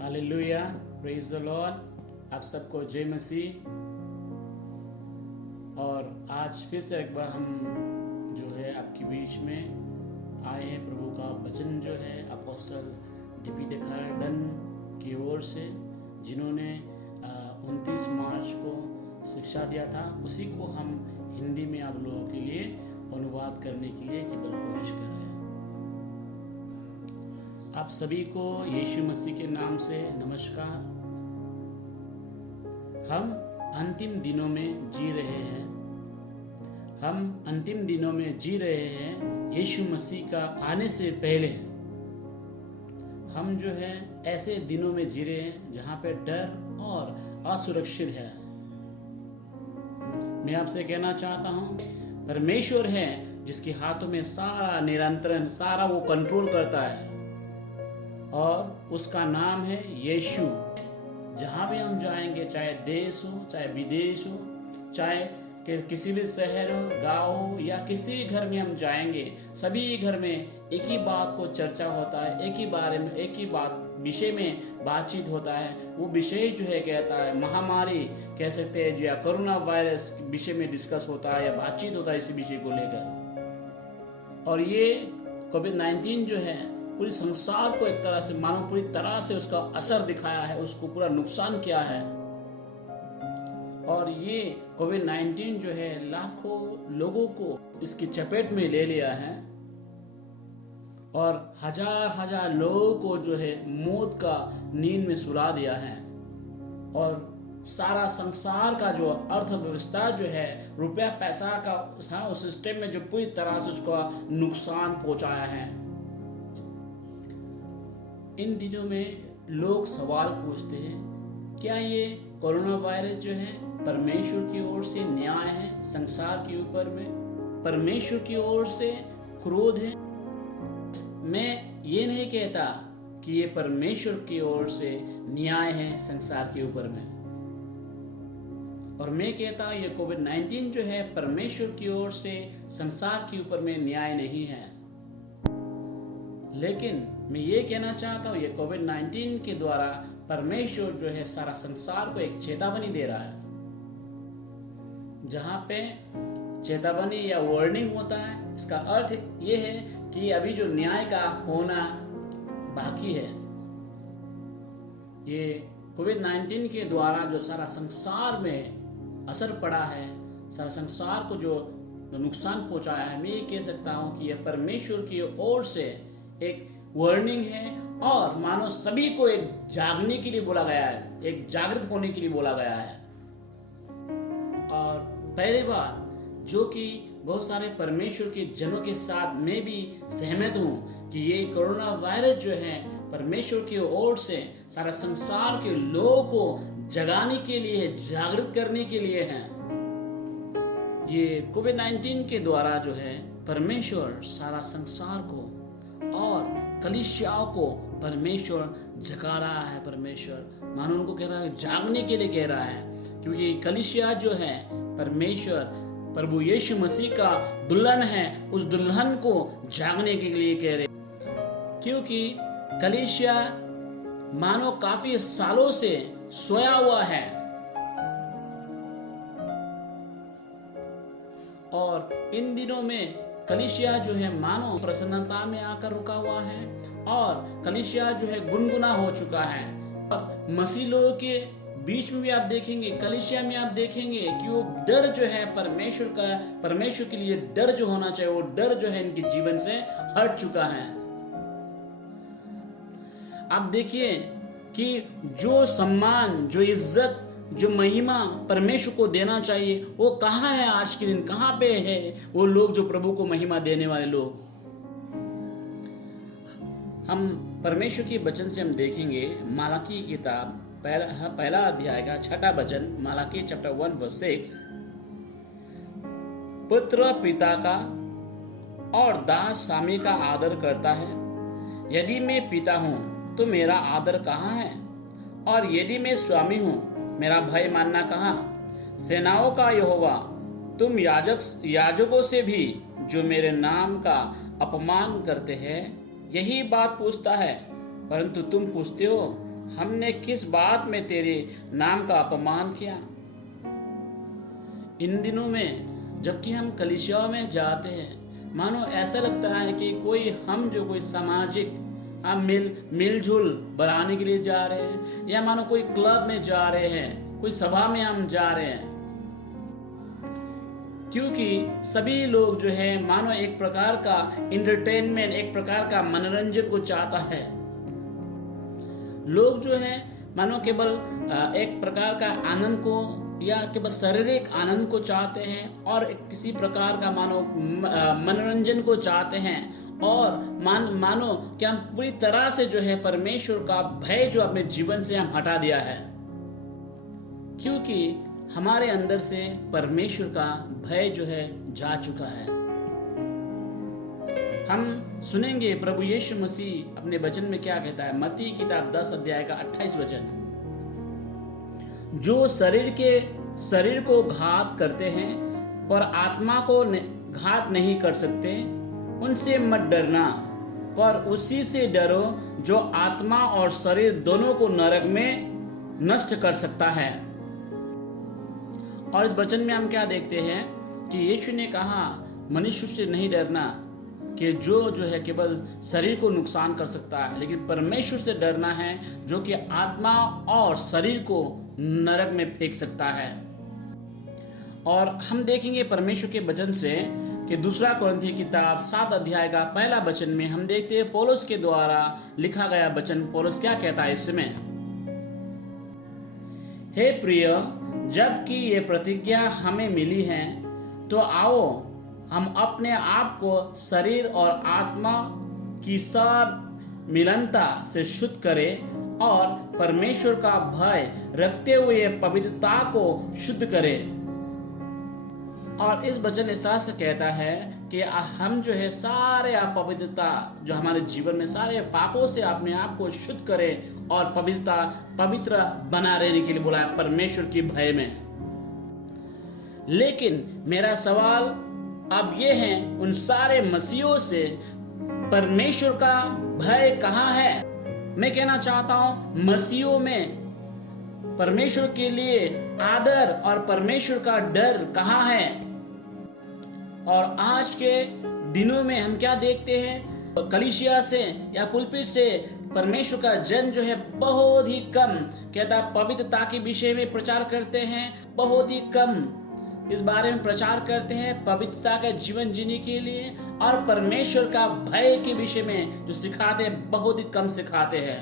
Hallelujah, praise the Lord. आप सबको जय मसीह। और आज फिर से एक बार हम जो है आपके बीच में आए हैं। प्रभु का वचन जो है अपोस्टल डीपी डेखार्डन की ओर से, जिन्होंने 29 मार्च को शिक्षा दिया था, उसी को हम हिंदी में आप लोगों के लिए अनुवाद करने के लिए केवल कोशिश कर रहे हैं। आप सभी को यीशु मसीह के नाम से नमस्कार। हम अंतिम दिनों में जी रहे हैं। हम अंतिम दिनों में जी रहे हैं यीशु मसीह का आने से पहले। हम जो है ऐसे दिनों में जी रहे हैं जहाँ पे डर और असुरक्षित है। मैं आपसे कहना चाहता हूँ, परमेश्वर है जिसके हाथों में सारा नियंत्रण, सारा वो कंट्रोल करता है, और उसका नाम है यीशु। जहाँ भी हम जाएंगे, चाहे देश हो, चाहे विदेश हो, चाहे किसी भी शहर हो, गांव हो, या किसी भी घर में हम जाएंगे, सभी घर में एक ही बात को चर्चा होता है, एक ही बारे में, एक ही विषय में बातचीत होता है। वो विषय जो है कहता है महामारी कह सकते हैं, या कोरोना वायरस विषय में डिस्कस होता है या बातचीत होता है इसी विषय को लेकर। और ये कोविड-19 जो है पूरी संसार को एक तरह से, मानो पूरी तरह से उसका असर दिखाया है, उसको पूरा नुकसान किया है। और ये कोविड-19 जो है लाखों लोगों को इसकी चपेट में ले लिया है, और हजार लोगों को जो है मौत का नींद में सुला दिया है। और सारा संसार का जो अर्थव्यवस्था जो है, रुपया पैसा का उस सिस्टम में जो पूरी तरह से उसका नुकसान पहुंचाया है। इन दिनों में लोग सवाल पूछते हैं, क्या ये कोरोना वायरस जो है परमेश्वर की ओर से न्याय है संसार के ऊपर में? परमेश्वर की ओर से क्रोध है? मैं ये नहीं कहता कि ये परमेश्वर की ओर से न्याय है संसार के ऊपर में, और मैं कहता हूँ ये कोविड-19 जो है परमेश्वर की ओर से संसार के ऊपर में न्याय नहीं है। लेकिन मैं ये कहना चाहता हूँ, ये कोविड-19 के द्वारा परमेश्वर जो है सारा संसार को एक चेतावनी दे रहा है। जहाँ पे चेतावनी या वार्निंग होता है, इसका अर्थ ये है कि अभी जो न्याय का होना बाकी है। ये कोविड-19 के द्वारा जो सारा संसार में असर पड़ा है, सारा संसार को जो नुकसान पहुंचाया है, मैं ये कह सकता हूँ कि यह परमेश्वर की ओर से एक वार्निंग है, और मानो सभी को एक जागने के लिए बोला गया है, एक जागृत होने के लिए बोला गया है। और पहली बात जो कि बहुत सारे परमेश्वर के जनों के साथ मैं भी सहमत हूँ कि ये कोरोना वायरस जो है परमेश्वर की ओर से सारा संसार के लोगों को जगाने के लिए, जागृत करने के लिए है। ये कोविड-19 के द्वारा जो है परमेश्वर सारा संसार को और कलीसियाओं को परमेश्वर जगा रहा है। परमेश्वर मानो उनको कह रहा है, जागने के लिए कह रहा है, क्योंकि कलीसिया जो है परमेश्वर प्रभु यीशु मसीह का दुल्हन है। उस दुल्हन को जागने के लिए कह रहे, क्योंकि कलीसिया मानो काफी सालों से सोया हुआ है, और इन दिनों में कलीसिया जो है मानो प्रसन्नता में आकर रुका हुआ है, और कलीसिया जो है गुनगुना हो चुका है। और मसीह लोगों के बीच में भी आप देखेंगे, कलीसिया में आप देखेंगे कि वो डर जो है परमेश्वर के लिए डर जो होना चाहिए, वो डर जो है इनके जीवन से हट चुका है। आप देखिए कि जो सम्मान, जो इज्जत, जो महिमा परमेश्वर को देना चाहिए, वो कहाँ है आज के दिन? कहाँ पे है वो लोग जो प्रभु को महिमा देने वाले लोग? हम परमेश्वर के वचन से हम देखेंगे, मालाकी की किताब पहला अध्याय का 6वां वचन, मालाकी चैप्टर 1:6। पुत्र पिता का और दास स्वामी का आदर करता है। यदि मैं पिता हूँ तो मेरा आदर कहाँ है? और यदि मैं स्वामी हूँ, मेरा भय मानना कहाँ? सेनाओं का यहोवा, तुम याजकों से भी जो मेरे नाम का अपमान करते हैं यही बात पूछता है, परंतु तुम पूछते हो हमने किस बात में तेरे नाम का अपमान किया। इन दिनों में जबकि हम कलीसियाओं में जाते हैं, मानो ऐसा लगता है कि कोई सामाजिक हम मिलजुल बनाने के लिए जा रहे हैं, या मानो कोई क्लब में जा रहे हैं, कोई सभा में हम जा रहे हैं। क्योंकि सभी लोग जो है मानो एक प्रकार का इंटरटेनमेंट, एक प्रकार का मनोरंजन को चाहता है। लोग जो है मानो केवल एक प्रकार का आनंद को या केवल शारीरिक आनंद को चाहते हैं, और किसी प्रकार का मानो मनोरंजन को चाहते हैं, और मानो कि हम पूरी तरह से जो है परमेश्वर का भय जो अपने जीवन से हम हटा दिया है, क्योंकि हमारे अंदर से परमेश्वर का भय जो है जा चुका है। हम सुनेंगे प्रभु यीशु मसीह अपने वचन में क्या कहता है। मत्ती किताब 10 अध्याय का 28 वचन, जो शरीर को घात करते हैं पर आत्मा को घात नहीं कर सकते, उनसे मत डरना, पर उसी से डरो जो आत्मा और शरीर दोनों को नरक में नष्ट कर सकता है। और इस वचन में हम क्या देखते हैं कि यीशु ने कहा मनुष्य से नहीं डरना कि जो है केवल शरीर को नुकसान कर सकता है, लेकिन परमेश्वर से डरना है जो कि आत्मा और शरीर को नरक में फेंक सकता है। और हम देखेंगे परमेश्वर के वचन से कि दूसरा कुरिन्थियों किताब 7 अध्याय का पहला वचन में हम देखते हैं पौलुस के द्वारा लिखा गया वचन। पौलुस क्या कहता है इसमें, हे प्रिय, जबकि ये प्रतिज्ञा हमें मिली है, तो आओ हम अपने आप को शरीर और आत्मा की सब मिलनता से शुद्ध करें और परमेश्वर का भय रखते हुए पवित्रता को शुद्ध करें। और इस वचन इस तरह से कहता है कि हम जो है सारे अपवित्रता जो हमारे जीवन में सारे पापों से अपने आप को शुद्ध करें और पवित्र बना रहने के लिए बोला है परमेश्वर की भय में। लेकिन मेरा सवाल अब ये है उन सारे मसीहों से, परमेश्वर का भय कहाँ है? मैं कहना चाहता हूं मसीहों में परमेश्वर के लिए आदर और परमेश्वर का डर कहाँ है? और आज के दिनों में हम क्या देखते हैं, कलीसिया से या पुलपिट से परमेश्वर का जन जो है बहुत ही कम कहता पवित्रता के विषय में प्रचार करते हैं, बहुत ही कम इस बारे में प्रचार करते हैं पवित्रता का जीवन जीने के लिए, और परमेश्वर का भय के विषय में जो सिखाते हैं बहुत ही कम सिखाते हैं।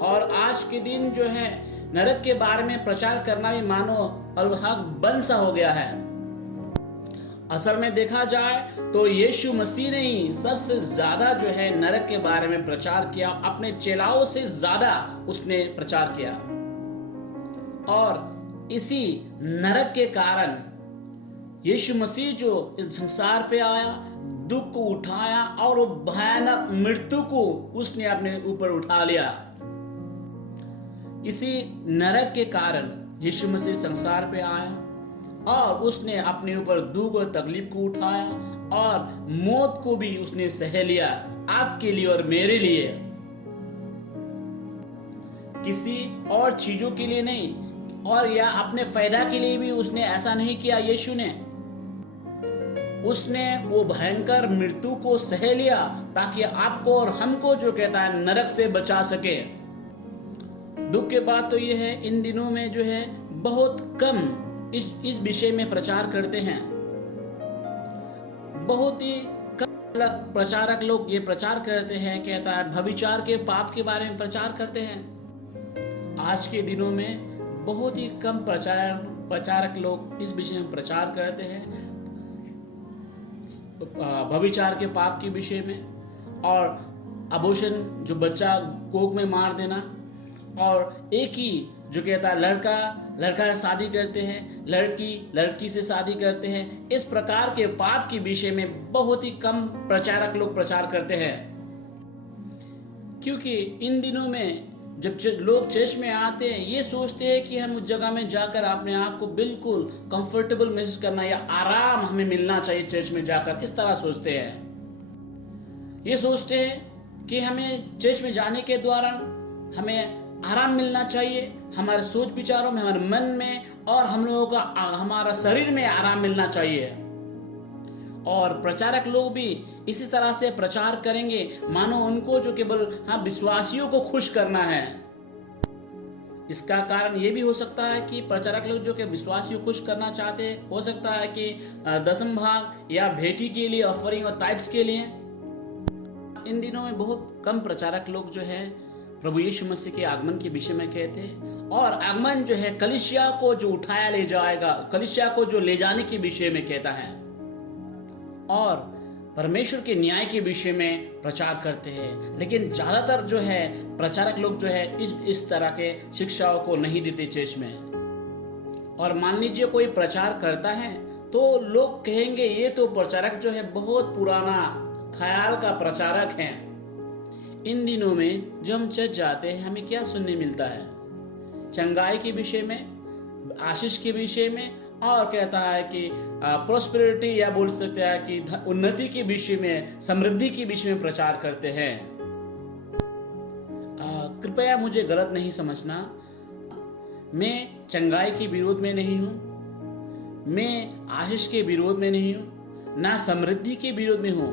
और आज के दिन जो है नरक के बारे में प्रचार करना भी मानो अलग बन सा हो गया है। असल में देखा जाए तो यीशु मसीह ने ही सबसे ज्यादा जो है नरक के बारे में प्रचार किया, अपने चेलाओं से ज्यादा उसने प्रचार किया। और इसी नरक के कारण यीशु मसीह जो इस संसार पे आया, दुख को उठाया और वो भयानक मृत्यु को उसने अपने ऊपर उठा लिया। इसी नरक के कारण यीशु मसीह संसार पे आया और उसने अपने ऊपर दुख और तकलीफ को उठाया और मौत को भी उसने सह लिया, आपके लिए और मेरे लिए, किसी और चीजों के लिए नहीं और या अपने फायदा के लिए भी उसने ऐसा नहीं किया। यीशु ने उसने वो भयंकर मृत्यु को सह लिया ताकि आपको और हमको जो कहता है नरक से बचा सके। दुख के बात तो ये है इन दिनों में जो है बहुत कम इस विषय में प्रचार करते हैं। बहुत ही कम प्रचारक लोग ये प्रचार करते हैं, कहता है भविचार के पाप के बारे में प्रचार करते हैं। आज के दिनों में बहुत ही कम प्रचारक लोग इस विषय में प्रचार करते हैं, भविचार के पाप के विषय में, और अबॉर्शन जो बच्चा कोख में मार देना, और एक ही जो कहता है लड़का से शादी करते हैं, लड़की से शादी करते हैं। इस प्रकार के पाप के विषय में बहुत ही कम प्रचारक लोग प्रचार करते हैं, क्योंकि इन दिनों में जब लोग चर्च में आते हैं ये सोचते हैं कि हम उस जगह में जाकर अपने आप को बिल्कुल कंफर्टेबल महसूस करना या आराम हमें मिलना चाहिए चर्च में जाकर, इस तरह सोचते हैं। ये सोचते हैं कि हमें चर्च में जाने के द्वारा हमें आराम मिलना चाहिए, हमारे सोच विचारों में, हमारे मन में और हम लोगों का हमारा शरीर में आराम मिलना चाहिए। और प्रचारक लोग भी इसी तरह से प्रचार करेंगे मानो उनको जो केवल विश्वासियों को खुश करना है। इसका कारण ये भी हो सकता है कि प्रचारक लोग जो कि विश्वासियों को खुश करना चाहते हैं, हो सकता है कि दसम भाग या भेंटी के लिए, ऑफरिंग और टाइप्स के लिए। इन दिनों में बहुत कम प्रचारक लोग जो है प्रभु यीशु मसीह के आगमन के विषय में कहते हैं, और आगमन जो है कलीसिया को जो उठाया ले जाएगा, कलीसिया को जो ले जाने के विषय में कहता है, और परमेश्वर के न्याय के विषय में प्रचार करते हैं। लेकिन ज्यादातर जो है प्रचारक लोग जो है इस तरह के शिक्षाओं को नहीं देते चर्च में। और मान लीजिए कोई प्रचार करता है तो लोग कहेंगे ये तो प्रचारक जो है बहुत पुराना ख्याल का प्रचारक है। इन दिनों में जब हम चर्च जाते हैं हमें क्या सुनने मिलता है? चंगाई के विषय में, आशीष के विषय में, और कहता है कि प्रोस्पेरिटी या बोल सकते हैं कि उन्नति के विषय में, समृद्धि के विषय में प्रचार करते हैं। कृपया मुझे गलत नहीं समझना, मैं चंगाई के विरोध में नहीं हूं, मैं आशीष के विरोध में नहीं हूं, ना समृद्धि के विरोध में हूं।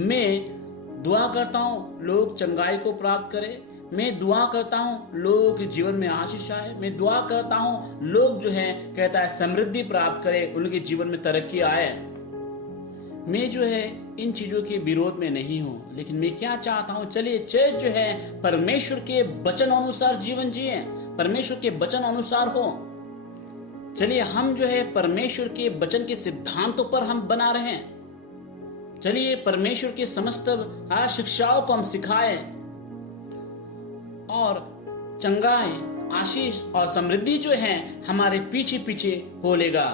मैं दुआ करता हूं लोग चंगाई को प्राप्त करें, मैं दुआ करता हूं लोगों के जीवन में आशीष आए, मैं दुआ करता हूं लोग जो है कहता है समृद्धि प्राप्त करें, उनके जीवन में तरक्की आए। मैं जो है इन चीजों के विरोध में नहीं हूं, लेकिन मैं क्या चाहता हूं, चलिए चर्च जो है परमेश्वर के वचन अनुसार जीवन जिए, परमेश्वर के वचन अनुसार हो। चलिए हम जो है परमेश्वर के वचन के सिद्धांतों पर हम बना रहे हैं। चलिए परमेश्वर के समस्त शिक्षाओं को हम सिखाएं, और चंगाई, आशीष और समृद्धि जो है हमारे पीछे पीछे हो लेगा।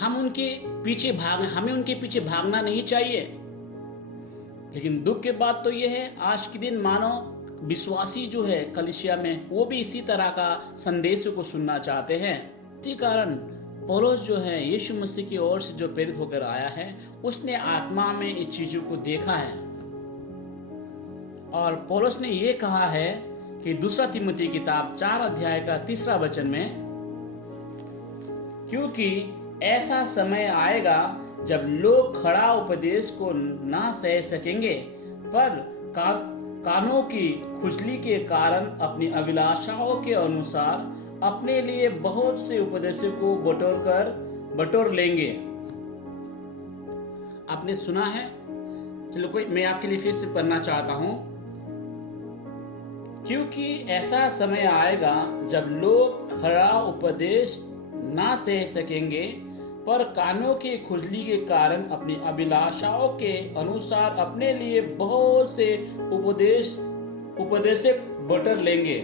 हमें उनके पीछे भागना नहीं चाहिए। लेकिन दुख की बात तो यह है आज के दिन मानो विश्वासी जो है कलीसिया में वो भी इसी तरह का संदेश को सुनना चाहते हैं। इसी कारण पौलुस जो है यीशु मसीह की ओर से जो प्रेरित होकर आया है उसने आत्मा में इस चीजों को देखा है, और पौलुस ने यह कहा है कि दूसरा तिमुथी किताब 4 अध्याय का 3 वचन में, क्योंकि ऐसा समय आएगा जब लोग खड़ा उपदेश को ना सह सकेंगे, पर कानों की खुजली के कारण अपनी अभिलाषाओं के अनुसार अपने लिए बहुत से उपदेशों को बटोर लेंगे। आपने सुना है? चलो मैं आपके लिए फिर से पढ़ना चाहता हूं। क्योंकि ऐसा समय आएगा जब लोग खरा उपदेश ना सह सकेंगे, पर कानों की खुजली के कारण अपनी अभिलाषाओं के अनुसार अपने लिए बहुत से उपदेशक बटोर लेंगे।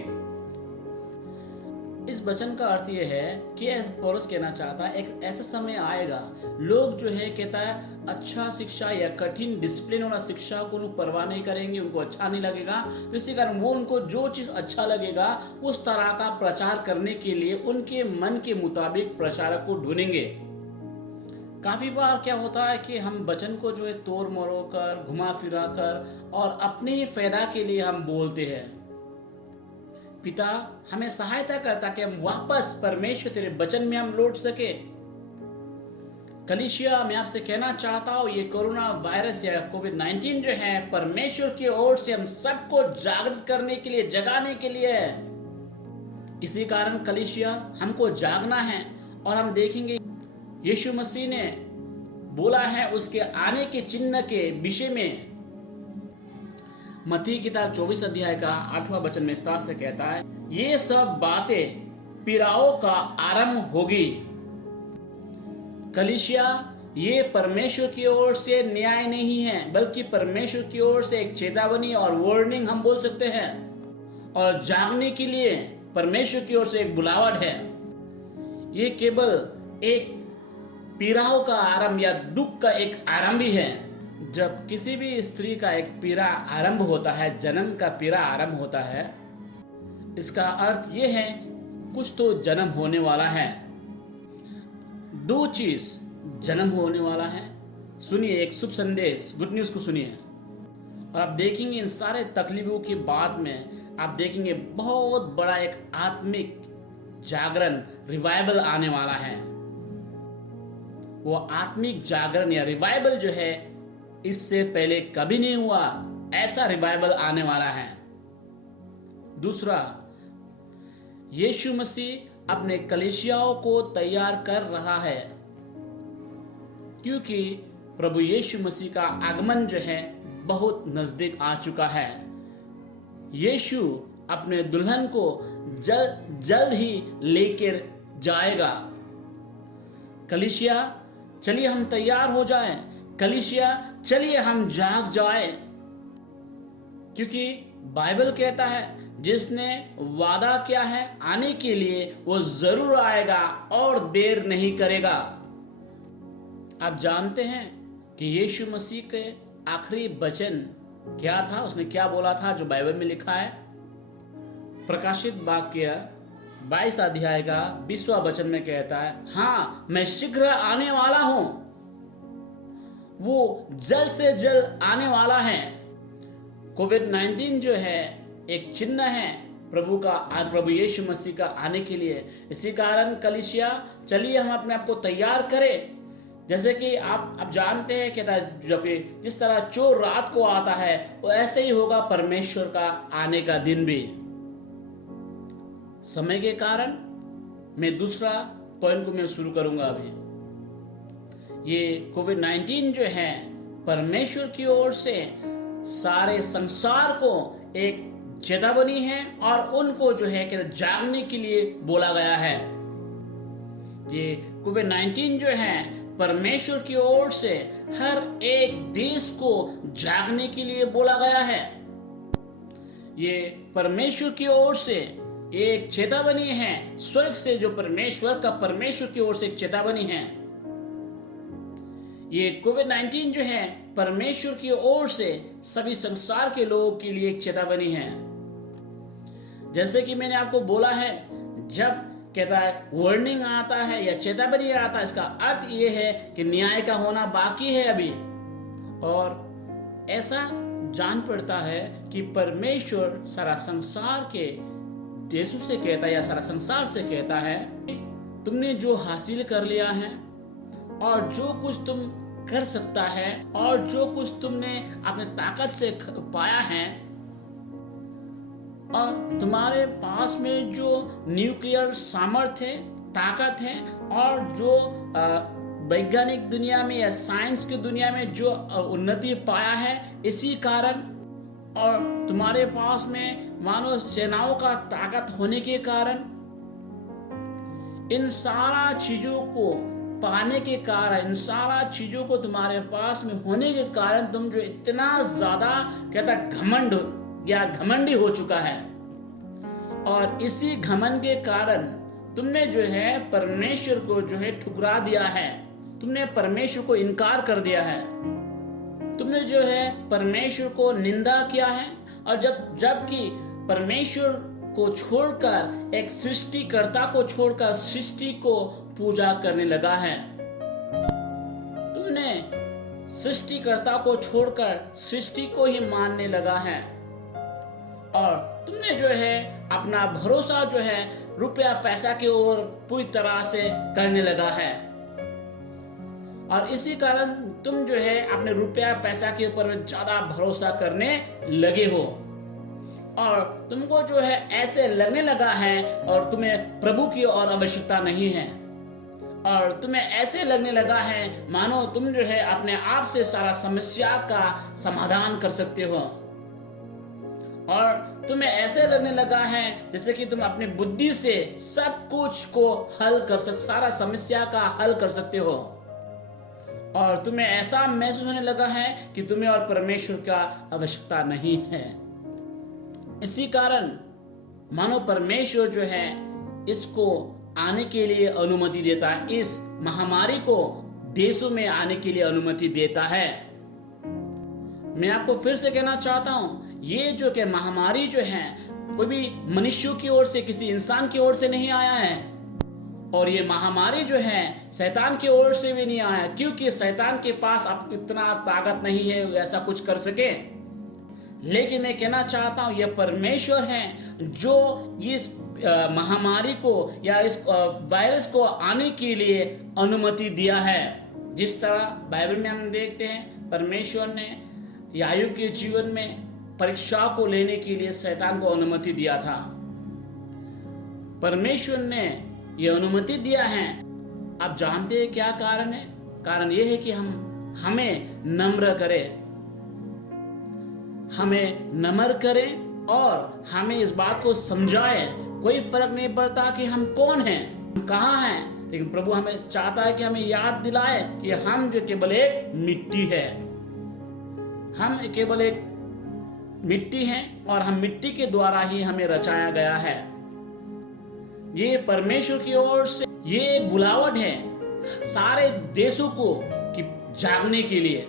इस वचन का अर्थ यह है कि पौलुस कहना चाहता है एक ऐसा समय आएगा, लोग जो है कहता है अच्छा शिक्षा या कठिन डिसिप्लिन वाला शिक्षा को उनको परवाह नहीं करेंगे, उनको अच्छा नहीं लगेगा, तो इसी कारण वो उनको जो चीज अच्छा लगेगा उस तरह का प्रचार करने के लिए उनके मन के मुताबिक प्रचारक को ढूंढेंगे। काफी बार क्या होता है कि हम वचन को जो है तोड़ मरोड़ कर, घुमा फिरा कर और अपने ही फायदा के लिए हम बोलते हैं। पिता हमें सहायता करता कि हम वापस परमेश्वर तेरे वचन में हम लौट सके। कलीसिया मैं आपसे कहना चाहता हूं ये कोरोना वायरस या कोविड-19 जो है परमेश्वर की ओर से हम सबको जागृत करने के लिए, जगाने के लिए है। इसी कारण कलीसिया हमको जागना है, और हम देखेंगे यीशु मसीह ने बोला है उसके आने के चिन्ह के विषय में। मत्ती किताब 24 अध्याय का 8वां वचन में विस्तार से कहता है, ये सब बातें पीड़ाओं का आरंभ होगी। कलीसिया ये परमेश्वर की ओर से न्याय नहीं है, बल्कि परमेश्वर की ओर से एक चेतावनी और वार्निंग हम बोल सकते हैं, और जागने के लिए परमेश्वर की ओर से एक बुलावट है। ये केवल एक पीड़ाओं का आरंभ या दुख का एक आरंभ ही है। जब किसी भी स्त्री का एक पीड़ा आरंभ होता है, जन्म का पीड़ा आरंभ होता है, इसका अर्थ यह है कुछ तो जन्म होने वाला है। 2 चीज जन्म होने वाला है। सुनिए एक शुभ संदेश, गुड न्यूज को सुनिए। और आप देखेंगे इन सारे तकलीफों के बाद में आप देखेंगे बहुत बड़ा एक आत्मिक जागरण, रिवाइवल आने वाला है। वो आत्मिक जागरण या रिवाइवल जो है इससे पहले कभी नहीं हुआ, ऐसा रिवाइवल आने वाला है। दूसरा, यीशु मसीह अपने कलीसियाओं को तैयार कर रहा है, क्योंकि प्रभु यीशु मसीह का आगमन जो है बहुत नजदीक आ चुका है। यीशु अपने दुल्हन को जल्द ही लेकर जाएगा। कलीसिया चलिए हम तैयार हो जाएं, कलीसिया चलिए हम जाग जाएं, क्योंकि बाइबल कहता है जिसने वादा किया है आने के लिए वो जरूर आएगा और देर नहीं करेगा। आप जानते हैं कि यीशु मसीह के आखिरी वचन क्या था, उसने क्या बोला था जो बाइबल में लिखा है? प्रकाशित वाक्य 22 अध्याय का 20वां वचन में कहता है, हाँ मैं शीघ्र आने वाला हूं। वो जल्द से जल्द आने वाला है। कोविड-19 जो है एक चिन्ह है प्रभु यीशु मसीह का आने के लिए। इसी कारण कलीसिया चलिए हम अपने आप को तैयार करें। जैसे कि आप जानते हैं कि जब जिस तरह चोर रात को आता है वो ऐसे ही होगा परमेश्वर का आने का दिन भी। समय के कारण मैं दूसरा पॉइंट को मैं शुरू करूंगा। अभी ये कोविड-19 जो है परमेश्वर की ओर से सारे संसार को एक चेतावनी है और उनको जो है कि जागने के लिए बोला गया है। ये कोविड-19 जो है परमेश्वर की ओर से हर एक देश को जागने के लिए बोला गया है। ये परमेश्वर की ओर से एक चेतावनी है, स्वर्ग से जो परमेश्वर की ओर से एक चेतावनी है। ये कोविड-19 जो है परमेश्वर की ओर से सभी संसार के लोगों के लिए एक चेतावनी है। जैसे कि मैंने आपको बोला है, जब कहता है वार्निंग आता है या चेतावनी आता है, इसका अर्थ ये है कि न्याय का होना बाकी है अभी। और ऐसा जान पड़ता है कि परमेश्वर सारा संसार के देशों से कहता है या सारा संसार से कहता है, तुमने जो हासिल कर लिया है और जो कुछ तुम कर सकता है और जो कुछ तुमने अपने ताकत से पाया है और तुम्हारे पास में जो न्यूक्लियर सामर्थ्य है, ताकत है और जो वैज्ञानिक दुनिया में या साइंस की दुनिया में जो उन्नति पाया है, इसी कारण और तुम्हारे पास में मानव सेनाओं का ताकत होने के कारण, इन सारा चीजों को पाने के कारण, इन सारा चीजों को तुम्हारे पास में होने के कारण तुम जो इतना ज्यादा कहता घमंड या घमंडी हो चुका है। और इसी घमंड के कारण तुमने जो है परमेश्वर को जो है ठुकरा दिया है, तुमने परमेश्वर को इनकार कर दिया है, तुमने जो है परमेश्वर को निंदा किया है। और जबकि परमेश्वर को छोड़कर एक सृष्टिकर्ता को छोड़कर सृष्टि को पूजा करने लगा है। तुमने सृष्टिकर्ता को छोड़कर सृष्टि को ही मानने लगा है और तुमने जो है अपना भरोसा जो है रुपया पैसा की ओर पूरी तरह से करने लगा है। और इसी कारण तुम जो है अपने रुपया पैसा के ऊपर ज्यादा भरोसा करने लगे हो और तुमको जो है ऐसे लगने लगा है और तुम्हें प्रभु की और आवश्यकता नहीं है और तुम्हें ऐसे लगने लगा है मानो तुम जो है अपने आप से सारा समस्या का समाधान कर सकते हो और तुम्हें ऐसे लगने लगा है जैसे कि तुम अपनी बुद्धि से सब कुछ को हल कर सकते, सारा समस्या का हल कर सकते हो और तुम्हें ऐसा महसूस होने लगा है कि तुम्हें और परमेश्वर का आवश्यकता नहीं है। इसी कारण मानो परमेश्वर जो है इसको आने के लिए अनुमति देता है, इस महामारी को देशों में आने के लिए अनुमति देता है। मैं आपको फिर से कहना चाहता हूं, ये जो कि महामारी जो है कोई भी मनुष्यों की ओर से, किसी इंसान की ओर से नहीं आया है और ये महामारी जो है शैतान की ओर से भी नहीं आया, क्योंकि शैतान के पास अब इतना ताकत नहीं है ऐसा कुछ कर सके। लेकिन मैं कहना चाहता हूं यह परमेश्वर है जो इस महामारी को या इस वायरस को आने के लिए अनुमति दिया है। जिस तरह बाइबल में हम देखते हैं परमेश्वर ने यायूब के जीवन में परीक्षा को लेने के लिए शैतान को अनुमति दिया था। परमेश्वर ने यह अनुमति दिया है। आप जानते हैं क्या कारण है? कारण यह है कि हमें नम्र करें, हमें नम्र करें और हमें इस बात को समझाए। कोई फर्क नहीं पड़ता कि हम कौन हैं, हम कहाँ हैं, लेकिन प्रभु हमें चाहता है कि हमें याद दिलाए कि हम जो केवल एक मिट्टी है, हम केवल एक मिट्टी हैं और हम मिट्टी के द्वारा ही हमें रचाया गया है। ये परमेश्वर की ओर से ये एक बुलावट है सारे देशों को कि जागने के लिए।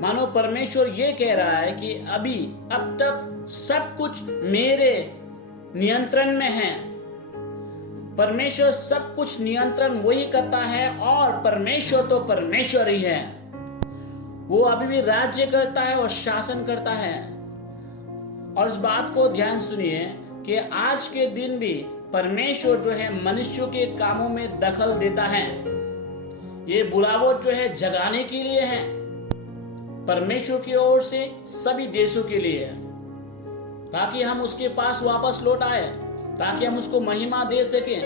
मानो परमेश्वर ये कह रहा है कि अब तक सब कुछ मेरे नियंत्रण में है। परमेश्वर सब कुछ नियंत्रण वही करता है और परमेश्वर तो परमेश्वर ही है। वो अभी भी राज्य करता है और शासन करता है। और इस बात को ध्यान सुनिए कि आज के दिन भी परमेश्वर जो है मनुष्यों के कामों में दखल देता है। ये बुलावट जो है जगाने के लिए है, परमेश्वर की ओर से सभी देशों के लिए है, ताकि हम उसके पास वापस लौट आए, ताकि हम उसको महिमा दे सकें,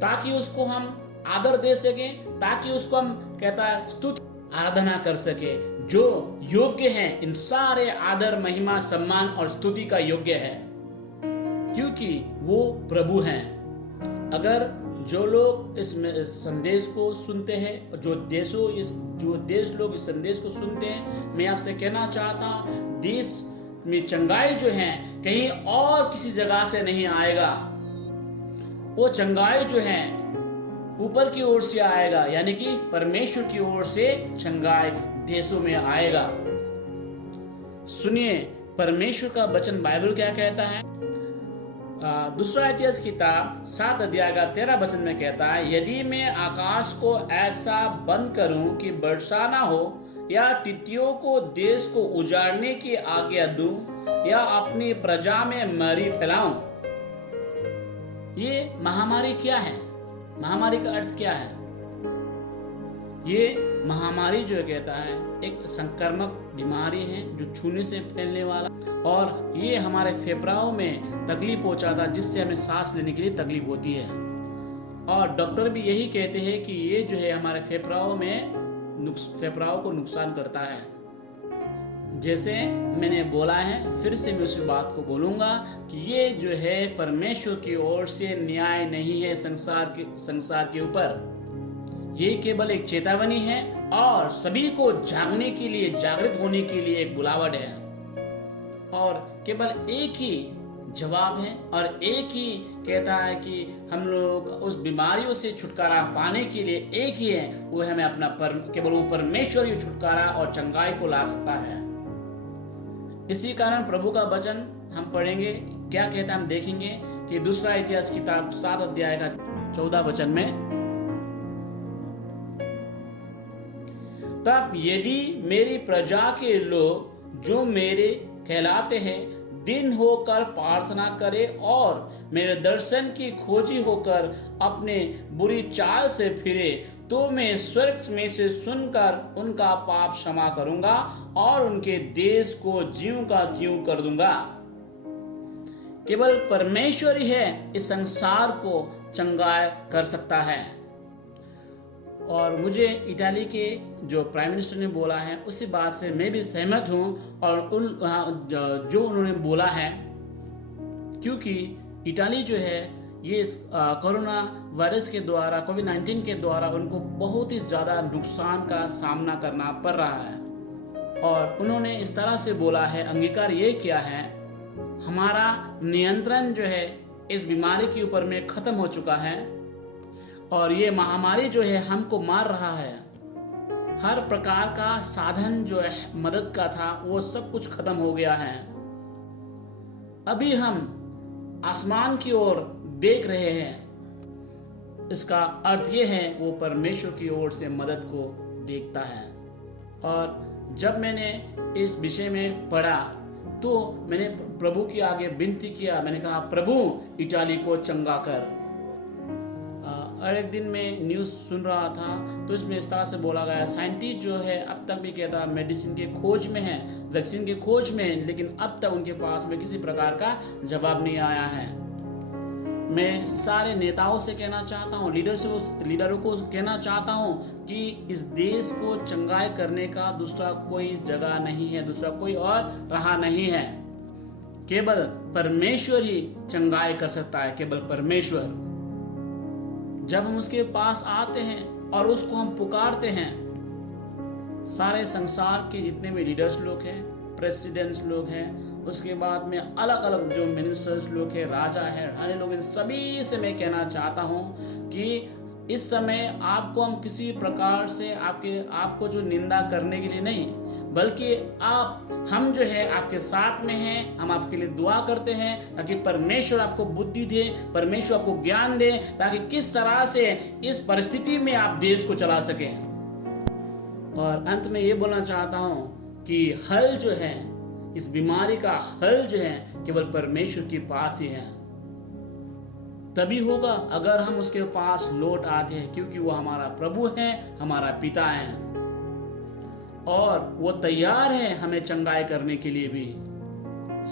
ताकि उसको हम आदर दे सकें, ताकि उसको हम कहता है स्तुति आराधना कर सके। जो योग्य है इन सारे आदर महिमा सम्मान और स्तुति का योग्य है, क्योंकि वो प्रभु हैं। अगर जो लोग इस संदेश को सुनते हैं, जो देश लोग इस संदेश को सुनते हैं, मैं आपसे कहना चाहता हूँ देश में चंगाई जो है कहीं और किसी जगह से नहीं आएगा। वो चंगाई जो है ऊपर की ओर से आएगा, यानी कि परमेश्वर की ओर से चंगाई देशों में आएगा। सुनिए परमेश्वर का वचन बाइबल क्या कहता है। दूसरा इतिहास किताब 7 अध्याय का 13 वचन में कहता है, यदि मैं आकाश को ऐसा बंद करूं कि वर्षा ना हो, या टिड्डियों को देश को उजाड़ने की आज्ञा दूं, या अपनी प्रजा में मरी फैलाऊं। ये महामारी क्या है? महामारी का अर्थ क्या है? ये महामारी जो कहता है एक संक्रामक बीमारी है जो छूने से फैलने वाला, और ये हमारे फेफड़ाओं में तकलीफ पहुंचाता, जिससे हमें सांस लेने के लिए तकलीफ होती है। और डॉक्टर भी यही कहते हैं कि ये जो है हमारे फेफड़ाओं को नुकसान करता है। जैसे मैंने बोला है, फिर से मैं उस बात को बोलूंगा कि ये जो है परमेश्वर की ओर से न्याय नहीं है संसार के ऊपर। ये केवल एक चेतावनी है और सभी को जागने के लिए, जागृत होने के लिए एक बुलावट है। और केवल एक ही जवाब है और एक ही कहता है कि हम लोग उस बीमारियों से छुटकारा पाने के लिए एक ही है, वो हमें अपना केवल वो परमेश्वर ही छुटकारा और चंगाई को ला सकता है। इसी कारण प्रभु का वचन हम पढ़ेंगे, क्या कहता है हम देखेंगे कि दूसरा इतिहास किताब 7 अध्याय का 14 वचन में, तब यदि मेरी प्रजा के लोग जो मेरे कहलाते हैं दिन होकर प्रार्थना करे और मेरे दर्शन की खोजी होकर अपने बुरी चाल से फिरे, तो मैं स्वर्ग में से सुनकर उनका पाप क्षमा करूंगा और उनके देश को ज्यों का त्यों कर दूंगा। केवल परमेश्वर ही है इस संसार को चंगाई कर सकता है। और मुझे इटाली के जो प्राइम मिनिस्टर ने बोला है उसी बात से मैं भी सहमत हूं, और जो उन्होंने बोला है, क्योंकि इटाली जो है ये कोरोना वायरस के द्वारा, कोविड-19 के द्वारा उनको बहुत ही ज़्यादा नुकसान का सामना करना पड़ रहा है। और उन्होंने इस तरह से बोला है, अंगीकार ये किया है, हमारा नियंत्रण जो है इस बीमारी के ऊपर में ख़त्म हो चुका है और ये महामारी जो है हमको मार रहा है। हर प्रकार का साधन जो है मदद का था वो सब कुछ खत्म हो गया है। अभी हम आसमान की ओर देख रहे हैं, इसका अर्थ ये है वो परमेश्वर की ओर से मदद को देखता है। और जब मैंने इस विषय में पढ़ा तो मैंने प्रभु की आगे विनती किया। मैंने कहा, प्रभु इटाली को चंगा कर। और एक दिन मैं न्यूज़ सुन रहा था तो इसमें इस तरह से बोला गया, साइंटिस्ट जो है अब तक भी कहता मेडिसिन के खोज में है, वैक्सीन के खोज में है, लेकिन अब तक उनके पास में किसी प्रकार का जवाब नहीं आया है। मैं सारे नेताओं से कहना चाहता हूँ, लीडरों को कहना चाहता हूँ कि इस देश को चंगाई करने का दूसरा कोई जगह नहीं है, दूसरा कोई और राह नहीं है। केवल परमेश्वर ही चंगाई कर सकता है, केवल परमेश्वर। जब हम उसके पास आते हैं और उसको हम पुकारते हैं, सारे संसार के जितने भी लीडर्स लोग हैं, प्रेसिडेंट्स लोग हैं, उसके बाद में अलग अलग जो मिनिस्टर्स लोग हैं, राजा है, रानी लोग हैं, सभी से मैं कहना चाहता हूं कि इस समय आपको हम किसी प्रकार से आपको जो निंदा करने के लिए नहीं, बल्कि हम जो है आपके साथ में हैं। हम आपके लिए दुआ करते हैं ताकि परमेश्वर आपको बुद्धि दे, परमेश्वर आपको ज्ञान दे, ताकि किस तरह से इस परिस्थिति में आप देश को चला सकें। और अंत में ये बोलना चाहता हूँ कि हल जो है, इस बीमारी का हल जो है, केवल परमेश्वर के पास ही है। तभी होगा अगर हम उसके पास लौट आते हैं, क्योंकि वो हमारा प्रभु है, हमारा पिता है, और वो तैयार है हमें चंगाई करने के लिए भी।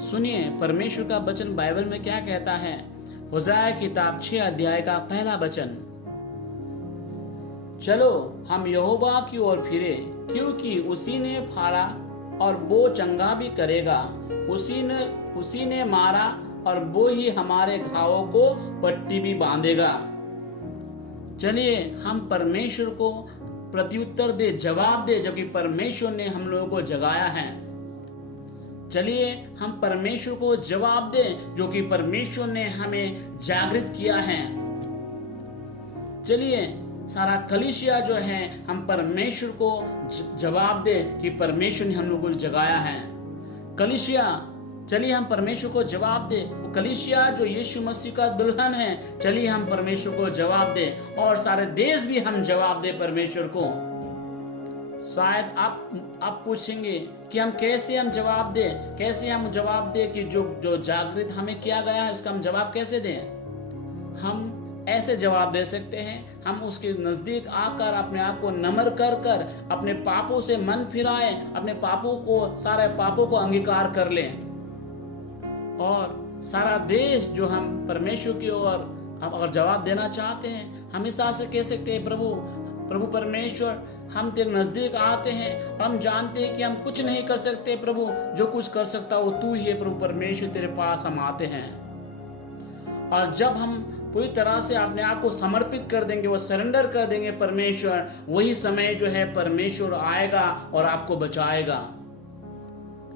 सुनिए परमेश्वर का वचन बाइबल में क्या कहता है। होशाया किताब 6 अध्याय का पहला वचन, चलो हम यहोवा की ओर फिरे, क्योंकि उसी ने फाड़ा और वो चंगा भी करेगा, उसी ने मारा और वो ही हमारे घावों को पट्टी भी बांधेगा। चलिए हम परमेश्वर को प्रत्युत्तर दे, जवाब दे, जबकि परमेश्वर ने हम लोगों को जगाया है। चलिए हम परमेश्वर को जवाब दे, जो कि परमेश्वर ने हमें जागृत किया है। चलिए सारा कलीसिया जो है, हम परमेश्वर को जवाब दे कि परमेश्वर ने हम लोगों को जगाया है। कलीसिया, चलिए हम परमेश्वर को जवाब दे। वो कलीसिया जो यीशु मसीह का दुल्हन है, चलिए हम परमेश्वर को जवाब दे, और सारे देश भी हम जवाब दे परमेश्वर को। शायद आप पूछेंगे कि हम कैसे जवाब दे कि जो जागृत हमें किया गया है उसका हम जवाब कैसे दें। हम ऐसे जवाब दे सकते हैं, हम उसके नजदीक आकर अपने आप को नम्र कर अपने पापों से मन फिराएं, अपने सारे पापों को अंगीकार कर लें, और सारा देश जो हम परमेश्वर की ओर अगर जवाब देना चाहते हैं, हम इस तरह से कह सकते हैं, प्रभु परमेश्वर, हम तेरे नजदीक आते हैं और हम जानते हैं कि हम कुछ नहीं कर सकते प्रभु, जो कुछ कर सकता वो तू ही है प्रभु परमेश्वर। तेरे पास हम आते हैं, और जब हम पूरी तरह से अपने आप को समर्पित कर देंगे, वो सरेंडर कर देंगे परमेश्वर, वही समय जो है परमेश्वर आएगा और आपको बचाएगा।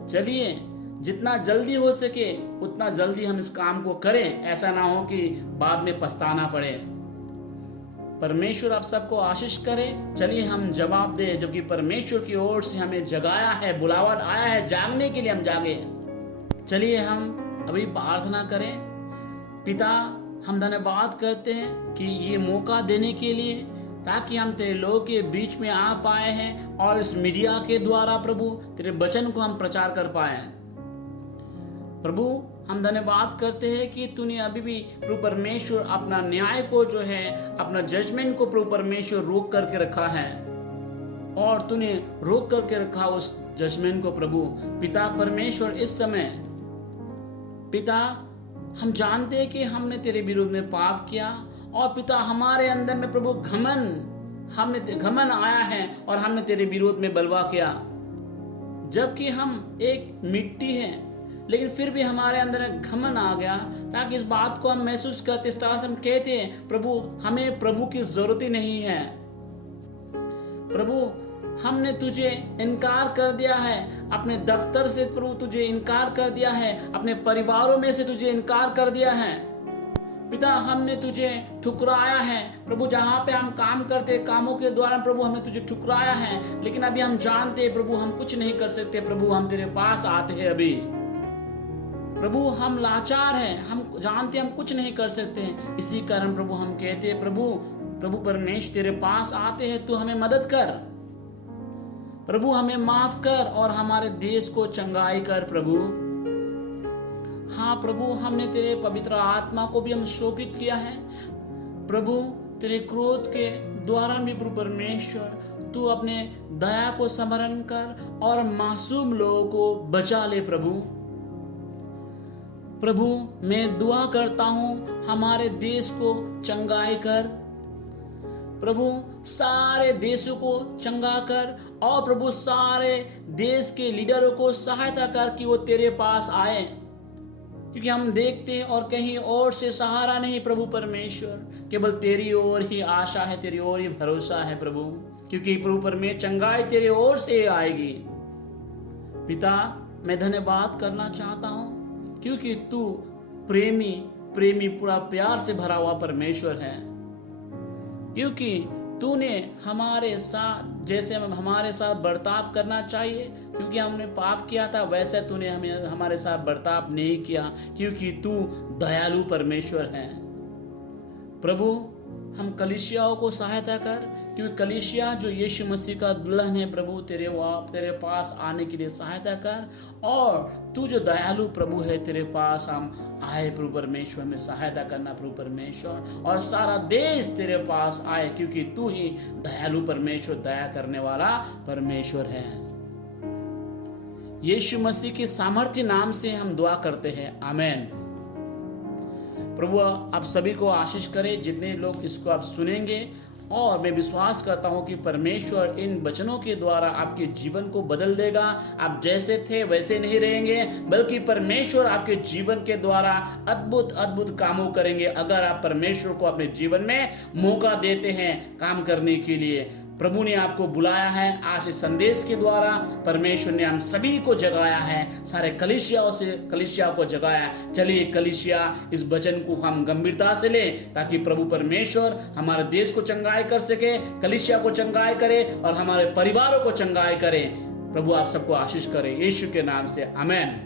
चलिए जितना जल्दी हो सके उतना जल्दी हम इस काम को करें, ऐसा ना हो कि बाद में पछताना पड़े। परमेश्वर आप सबको आशीष करे। चलिए हम जवाब दें, जबकि परमेश्वर की ओर से हमें जगाया है, बुलावट आया है, जागने के लिए हम जागे। चलिए हम अभी प्रार्थना करें। पिता, हम धन्यवाद करते हैं कि ये मौका देने के लिए, ताकि हम तेरे लोगों के बीच में आ पाए हैं और इस मीडिया के द्वारा प्रभु तेरे वचन को हम प्रचार कर पाए हैं। प्रभु हम धन्यवाद करते हैं कि तूने अभी भी प्रभु परमेश्वर अपना न्याय को जो है, अपना जजमेंट को प्रभु परमेश्वर रोक करके रखा है, और तूने रोक करके रखा उस जजमेंट को प्रभु। पिता परमेश्वर, इस समय पिता हम जानते हैं कि हमने तेरे विरोध में पाप किया, और पिता हमारे अंदर में प्रभु घमन आया है और हमने तेरे विरोध में बलवा किया। जबकि हम एक मिट्टी हैं, लेकिन फिर भी हमारे अंदर घमन आ गया, ताकि इस बात को हम महसूस करते, इस तरह से हम कहते हैं प्रभु हमें प्रभु की जरूरत ही नहीं है। प्रभु हमने तुझे इनकार कर दिया है, अपने दफ्तर से प्रभु तुझे इनकार कर दिया है, अपने परिवारों में से तुझे इनकार कर दिया है। पिता हमने तुझे ठुकराया है प्रभु, जहाँ पे हम काम करते कामों के द्वारा प्रभु हमने तुझे ठुकराया है, लेकिन अभी हम जानते प्रभु हम कुछ नहीं कर सकते। प्रभु हम तेरे पास आते हैं अभी प्रभु, हम लाचार हैं, हम जानते हम कुछ नहीं कर सकते हैं। इसी कारण प्रभु हम कहते हैं प्रभु परमेश्वर तेरे पास आते हैं, तू हमें मदद कर। प्रभु हमें माफ कर और हमारे देश को चंगाई कर प्रभु। हाँ प्रभु, हमने तेरे पवित्र आत्मा को भी हम शोकित किया है प्रभु। तेरे क्रोध के द्वारा भी प्रभु परमेश्वर तू अपने दया को स्मरण कर और मासूम लोगों को बचा ले प्रभु। प्रभु मैं दुआ करता हूँ हमारे देश को चंगाई कर प्रभु, सारे देशों को चंगा कर और प्रभु सारे देश के लीडरों को सहायता कर कि वो तेरे पास आए, क्योंकि हम देखते हैं और कहीं और से सहारा नहीं प्रभु परमेश्वर, केवल तेरी ओर ही आशा है, तेरी ओर ही भरोसा है प्रभु, क्योंकि प्रभु परमेश्वर चंगाई तेरी ओर से आएगी। पिता मैं धन्यवाद करना चाहता हूँ क्योंकि तू प्रेमी पूरा प्यार से भरा हुआ परमेश्वर है, क्योंकि तूने हमारे साथ जैसे हमारे साथ बर्ताव करना चाहिए, क्योंकि हमने पाप किया था वैसे तूने हमारे साथ बर्ताव नहीं किया, क्योंकि तू दयालु परमेश्वर है। प्रभु हम कलीसियाओं को सहायता कर, क्योंकि कलीसिया जो यीशु मसीह का दुल्हन है प्रभु, तेरे पास आने के लिए सहायता कर, और तू जो दयालु प्रभु है तेरे पास हम आए प्रभु परमेश्वर में सहायता करना प्रभु परमेश्वर, और सारा देश तेरे पास आए, क्योंकि तू ही दयालु परमेश्वर, दया करने वाला परमेश्वर है। यीशु मसीह के सामर्थ्य नाम से हम दुआ करते हैं, आमीन। प्रभु आप सभी को आशीष करे जितने लोग इसको आप सुनेंगे, और मैं विश्वास करता हूं कि परमेश्वर इन वचनों के द्वारा आपके जीवन को बदल देगा। आप जैसे थे वैसे नहीं रहेंगे, बल्कि परमेश्वर आपके जीवन के द्वारा अद्भुत अद्भुत कामों करेंगे, अगर आप परमेश्वर को अपने जीवन में मौका देते हैं काम करने के लिए। प्रभु ने आपको बुलाया है, आज इस संदेश के द्वारा परमेश्वर ने हम सभी को जगाया है, सारे कलीसिया को जगाया। चलिए कलीसिया इस वचन को हम गंभीरता से लें, ताकि प्रभु परमेश्वर हमारे देश को चंगाई कर सके, कलीसिया को चंगाई करे और हमारे परिवारों को चंगाई करे। प्रभु आप सबको आशीष करे, यीशु के नाम से, आमीन।